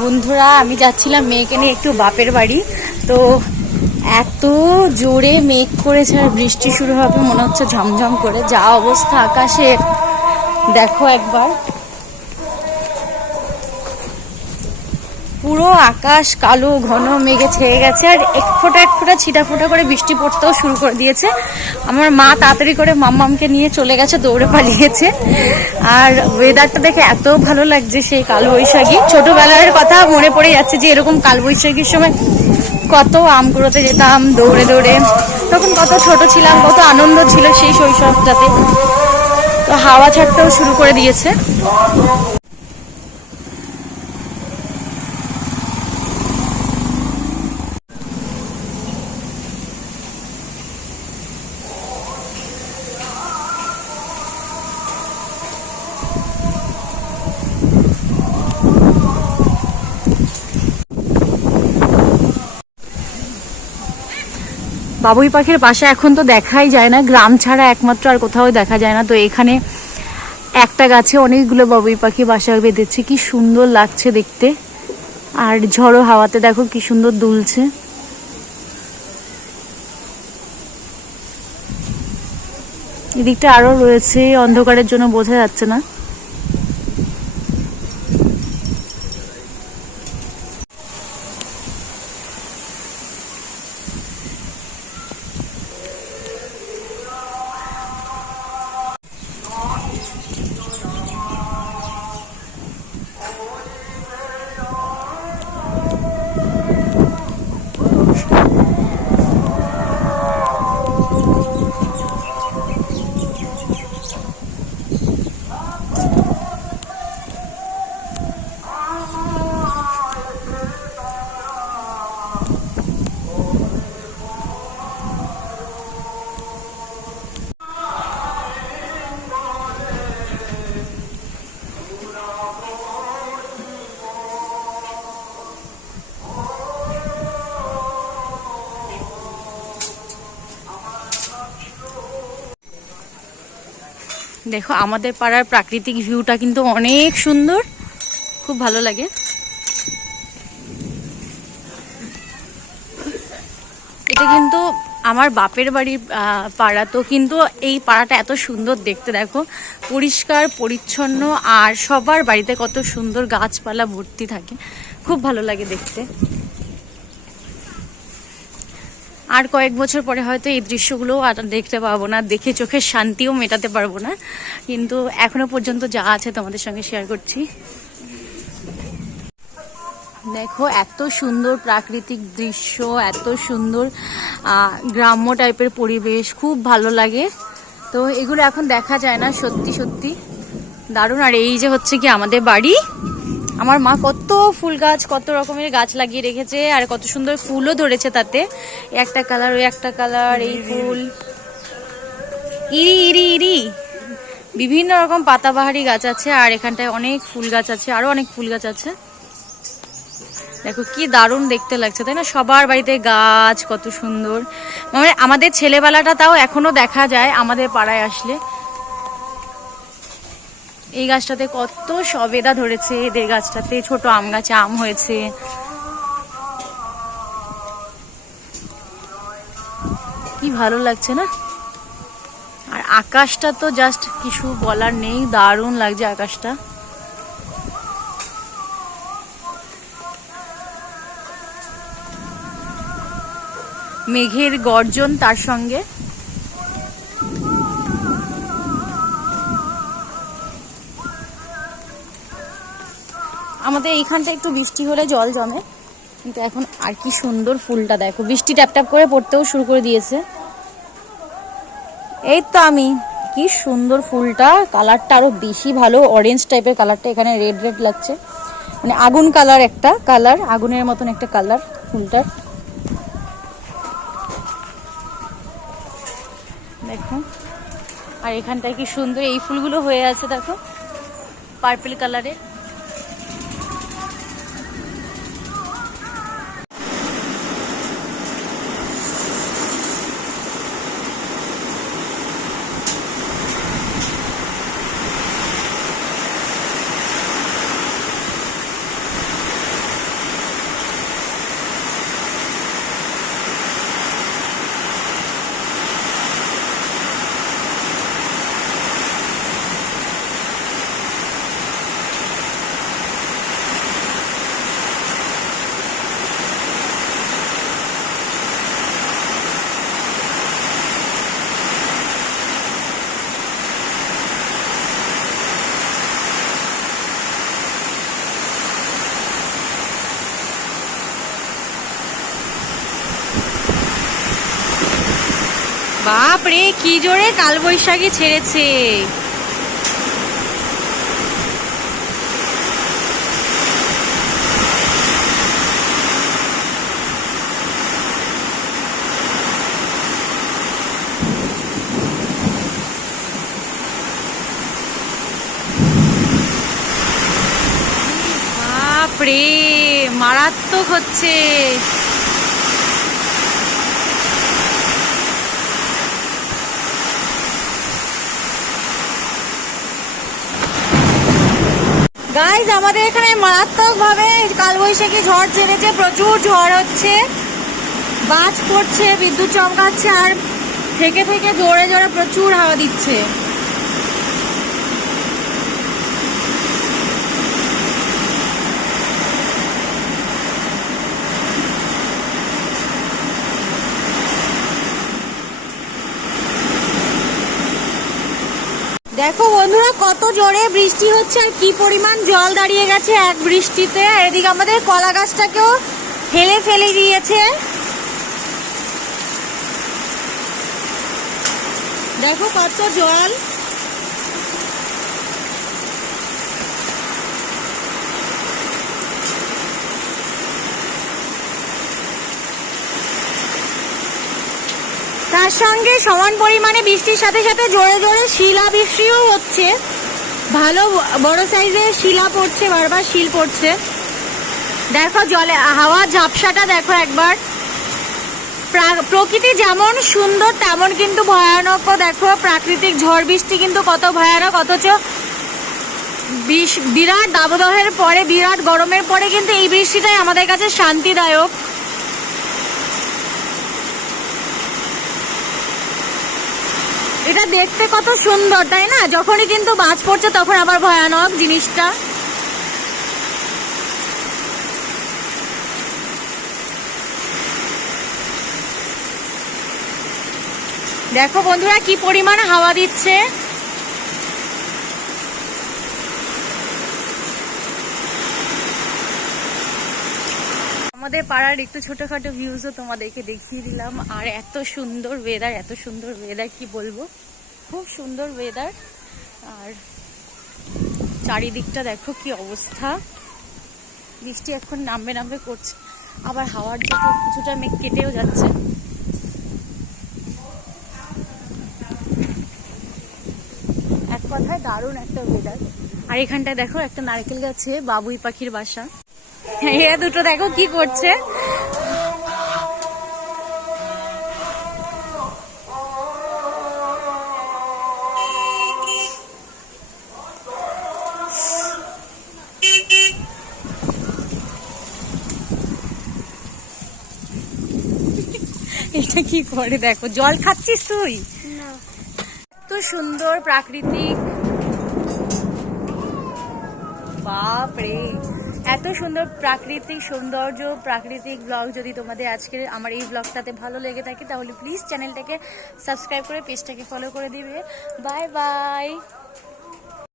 বন্ধুরা, আমি যাচ্ছিলাম মেয়েকে নিয়ে একটু বাপের বাড়ি। তো এত জোরে মেঘ করেছে আর বৃষ্টি শুরু হবে মনে হচ্ছে, ঝমঝম করে। যা অবস্থা আকাশের দেখো একবার, পুরো আকাশ কালো ঘন মেঘে ছেয়ে গেছে। আর এক ফোঁটা ছিটা ফোঁটা করে বৃষ্টি পড়তেও শুরু করে দিয়েছে। আমার মা তাড়াতাড়ি করে মাম্মামকে নিয়ে চলে গেছে, দৌড়ে পালিয়েছে। আর ওয়েদারটা দেখে এত ভালো লাগছে, সেই কালবৈশাখী ছোটবেলার কথা মনে পড়ে যাচ্ছে, যে এরকম কালবৈশাখীর সময় কত আম কুড়োতে যেতাম দৌড়ে দৌড়ে। তখন কত ছোট ছিলাম, কত আনন্দ ছিল সেই শৈশবটাতে। তো হাওয়া ছাড়তেও শুরু করে দিয়েছে। বাবুই পাখির বাসা এখন তো দেখাই যায় না, গ্রাম ছাড়া একমাত্র আর কোথাও দেখা যায় না। তো এখানে একটা গাছে অনেকগুলো বাবুই পাখি বাসা বেঁধেছে, কি সুন্দর লাগছে দেখতে। আর ঝড়ো হাওয়াতে দেখো কি সুন্দর দুলছে। এদিকটা আরো রয়েছে, অন্ধকারের জন্য বোঝা যাচ্ছে না। দেখো আমাদের পাড়ার প্রাকৃতিক ভিউটা কিন্তু অনেক সুন্দর, খুব ভালো লাগে। এটা কিন্তু আমার বাপের বাড়ির পাড়া। তো কিন্তু এই পাড়াটা এত সুন্দর দেখতে, দেখো পরিষ্কার পরিচ্ছন্ন, আর সবার বাড়িতে কত সুন্দর গাছপালা ভর্তি থাকে, খুব ভালো লাগে দেখতে। আর কয়েক বছর পরে হয়তো এই দৃশ্যগুলো আর দেখতে পাবো না, দেখে চোখের শান্তিও মেটাতে পারবো না, কিন্তু এখনো পর্যন্ত যা আছে তোমাদের সঙ্গে শেয়ার করছি। দেখো এত সুন্দর প্রাকৃতিক দৃশ্য, এত সুন্দর গ্রাম্য টাইপের পরিবেশ, খুব ভালো লাগে। তো এগুলো এখন দেখা যায় না, সত্যি সত্যি দারুণ। আর এই যে হচ্ছে কি আমাদের বাড়ি, আমার মা কত ফুল গাছ, কত রকমের গাছ লাগিয়ে রেখেছে, আর কত সুন্দর ফুলও ধরেছে তাতে। একটা কালার, ওই একটা কালার, এই ফুল ইরি ইরি ইরি বিভিন্ন রকম পাতাবাহারি গাছ আছে। আর এখানটায় অনেক ফুল গাছ আছে, আরো অনেক ফুল গাছ আছে। দেখো কি দারুণ দেখতে লাগছে, তাই না? সবার বাড়িতে গাছ, কত সুন্দর। মানে আমাদের ছেলেবেলাটা তাও এখনো দেখা যায় আমাদের পাড়ায় আসলে। এই গাছটাতে কত সবেদা ধরেছে, এদের গাছটাতে ছোট আম গাছে আম হয়েছে। কি ভালো লাগছে না? আর আকাশটা তো জাস্ট কিছু বলার নেই, দারুণ লাগছে আকাশটা। মেঘের গর্জন তার সঙ্গে। আমাদের এইখানটা একটু বৃষ্টি হলে জল জমে, কিন্তু এখন আর কি সুন্দর ফুলটা দেখো, বৃষ্টি ট্যাপ ট্যাপ করে পড়তেও শুরু করে দিয়েছে। এই তো আমি, কি সুন্দর ফুলটা, কালারটা আরো বেশি ভালো, অরেঞ্জ টাইপের কালারটা, এখানে রেড রেড লাগছে, মানে আগুন কালার, একটা কালার আগুনের মতন একটা কালার ফুলটার। দেখো আর এখানটায় কি সুন্দর এই ফুলগুলো হয়ে আছে, দেখো পার্পল কালারের। বাপ রে কি জোরে কালবৈশাখী ছেড়েছে। বাপ রে মারাত্মক হচ্ছে। গাইজ আমাদের এখানে মারাত্মক ভাবে কালবৈশাখী ঝড় ছেড়েছে, প্রচুর ঝড় হচ্ছে, বাজ পড়ছে, বিদ্যুৎ চমকাচ্ছে, আর থেকে থেকে জোরে জোরে প্রচুর হাওয়া দিচ্ছে। দেখো বন্ধুরা কত জোরে বৃষ্টি হচ্ছে আর কি পরিমাণ জল দাঁড়িয়ে গেছে এক বৃষ্টিতে। এদিকে আমাদের কলা গাছটাকেও ফেলে ফেলে দিয়েছে। দেখো কত জল। তার সঙ্গে সমান পরিমাণে বৃষ্টির সাথে সাথে জোরে জোরে শিলা বৃষ্টিও হচ্ছে, ভালো বড় সাইজের শিলা পড়ছে, বারবার শিল পড়ছে। দেখো জলে হাওয়া ঝাপসাটা দেখো একবার। প্রকৃতি যেমন সুন্দর তেমন কিন্তু ভয়ানকও। দেখো প্রাকৃতিক ঝড় বৃষ্টি কিন্তু কত ভয়ানক, অথচ বিরাট দাবদাহের পরে, বিরাট গরমের পরে কিন্তু এই বৃষ্টিটাই আমাদের কাছে শান্তিদায়ক। এটা দেখতে কত সুন্দর তাই না? যখনই কিন্তু বাজ পড়ছে তখন আবার ভয়ানক জিনিসটা। দেখো বন্ধুরা কি পরিমাণ হাওয়া দিচ্ছে। আমাদের পাড়ার একটু ছোটখাটো ভিউজও তোমাদেরকে দেখিয়ে দিলাম। আর এত সুন্দর ওয়েদার, এত সুন্দর ওয়েদার কি বলবো, খুব সুন্দর ওয়েদার। আর চারিদিকটা দেখো কি অবস্থা। বৃষ্টি এখন নামবে নামবে করছে, আবার হাওয়ার জন্য কিছুটা মেঘ কেটেও যাচ্ছে। এক কথায় দারুণ একটা ওয়েদার। আর এখানটায় দেখো একটা নারকেল গাছে বাবুই পাখির বাসা। এরা দুটো দেখো কি করছে। এটা কি করে দেখো, জল খাচ্ছিস তুই? এত সুন্দর প্রাকৃতিক, বাপ রে এত সুন্দর প্রাকৃতিক সৌন্দর্য, প্রাকৃতিক ব্লগ। যদি তোমাদের আজকের আমার এই ব্লগটাতে ভালো লেগে থাকে তাহলে প্লিজ চ্যানেলটাকে সাবস্ক্রাইব করে পেজটাকে ফলো করে দিবে। Bye bye.